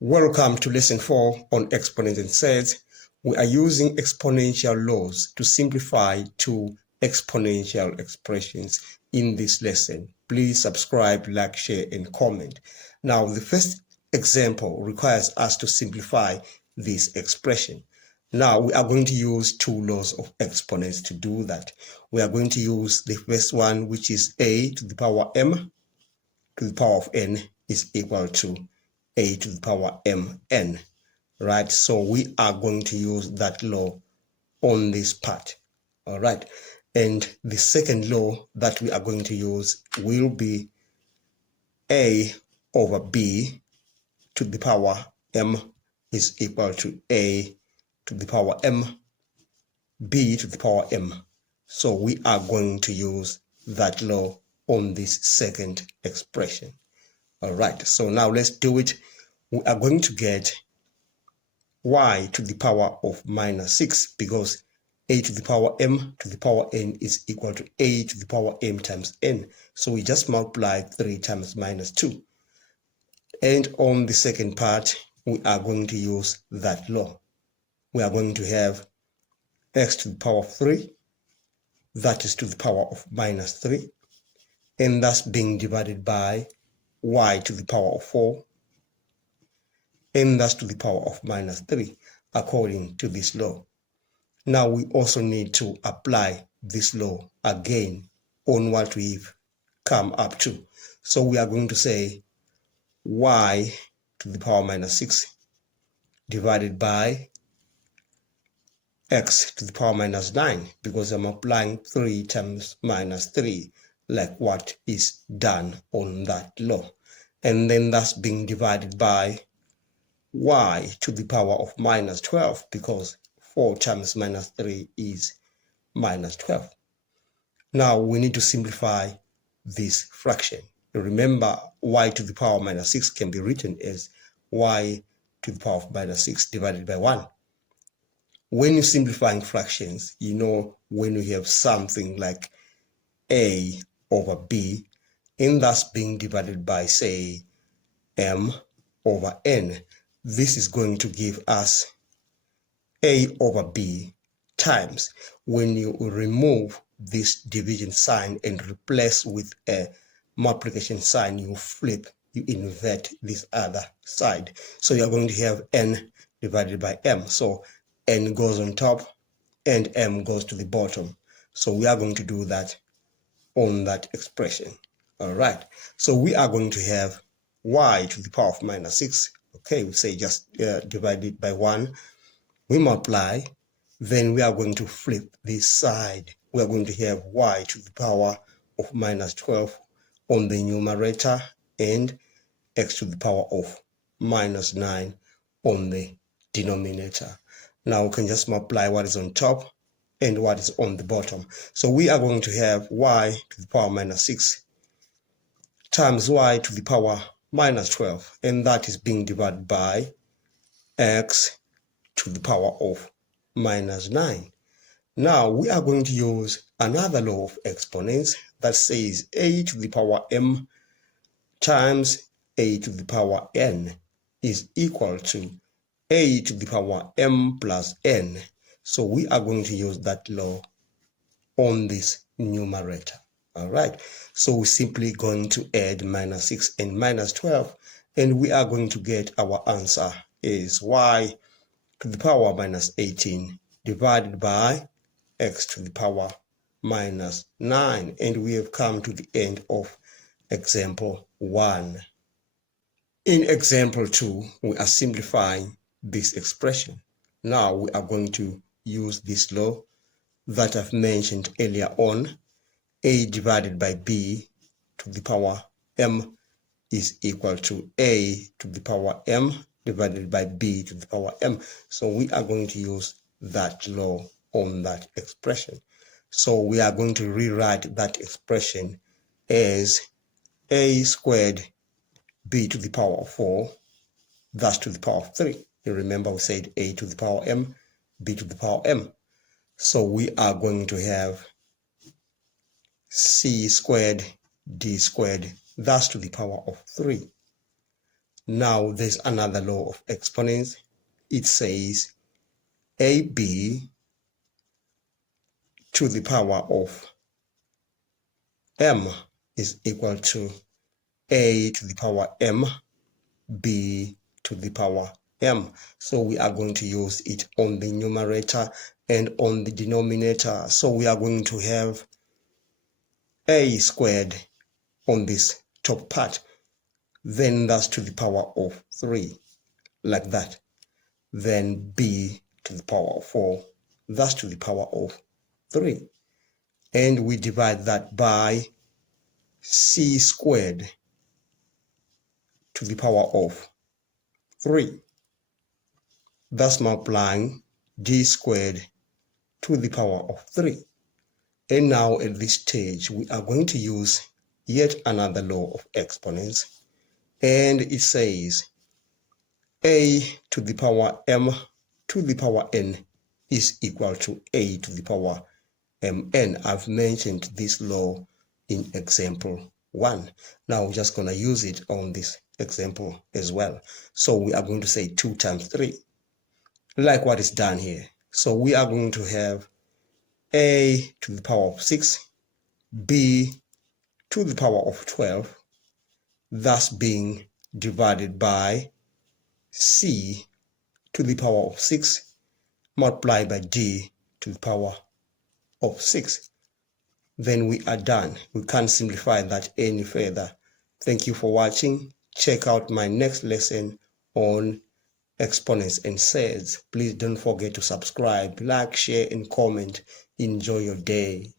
Welcome to lesson 4 on exponents and surds. We are using exponential laws to simplify to exponential expressions in this lesson. Please subscribe, like, share, and comment. Now, the first example requires us to simplify this expression. Now, we are going to use two laws of exponents to do that. We are going to use the first one, which is a to the power m to the power of n is equal to a to the power mn, right? So we are going to use that law on this part, all right? And the second law that we are going to use will be a over b to the power m is equal to a to the power m, b to the power m. So we are going to use that law on this second expression. All right, so now let's do it. We are going to get y to the power of minus 6 because a to the power m to the power n is equal to a to the power m times n. So we just multiply 3 times minus 2. And on the second part, we are going to use that law. We are going to have x to the power of 3, that is to the power of minus 3, and that's being divided by y to the power of 4, and that's to the power of minus 3, according to this law. Now we also need to apply this law again on what we've come up to. So we are going to say y to the power minus 6 divided by x to the power minus 9, because I'm applying 3 times minus 3, like what is done on that law. And then that's being divided by y to the power of minus 12, because 4 times minus 3 is minus 12. Now we need to simplify this fraction. Remember, y to the power minus 6 can be written as y to the power of minus 6 divided by 1. When you're simplifying fractions, you know when you have something like a over b, and that's being divided by, say, m over n, this is going to give us a over b times, when you remove this division sign and replace with a multiplication sign, you invert this other side. So you're going to have n divided by m. So n goes on top and m goes to the bottom. So we are going to do that on that expression. All right. So we are going to have y to the power of minus 6. Okay, we say just divide it by 1. We multiply. Then we are going to flip this side. We are going to have y to the power of minus 12 on the numerator and x to the power of minus 9 on the denominator. Now we can just multiply what is on top and what is on the bottom. So we are going to have y to the power minus 6 times y to the power minus 12, and that is being divided by x to the power of minus 9. Now we are going to use another law of exponents that says a to the power m times a to the power n is equal to a to the power m plus n. So we are going to use that law on this numerator. All right, so we're simply going to add minus 6 and minus 12, and we are going to get our answer is y to the power minus 18 divided by x to the power minus 9. And we have come to the end of example 1. In example 2, we are simplifying this expression. Now we are going to use this law that I've mentioned earlier on. A divided by b to the power m is equal to a to the power m divided by b to the power m. So we are going to use that law on that expression. So we are going to rewrite that expression as a squared b to the power of 4, that's to the power of 3. You remember we said a to the power m, b to the power m. So we are going to have c squared d squared, that's to the power of 3. Now there's another law of exponents. It says AB to the power of m is equal to a to the power m, b to the power m. So we are going to use it on the numerator and on the denominator. So we are going to have a squared on this top part, then that's to the power of 3, like that. Then b to the power of 4, that's to the power of 3. And we divide that by c squared to the power of 3. That's multiplying d squared to the power of 3. And now at this stage, we are going to use yet another law of exponents. And it says a to the power m to the power n is equal to a to the power mn. I've mentioned this law in example 1. Now we're just going to use it on this example as well. So we are going to say 2 times 3, like what is done here. So we are going to have a to the power of 6, b to the power of 12, thus being divided by c to the power of 6 multiplied by d to the power of 6. Then we are done. We can't simplify that any further. Thank you for watching. Check out my next lesson on exponents and surds. Please don't forget to subscribe, like, share, and comment. Enjoy your day.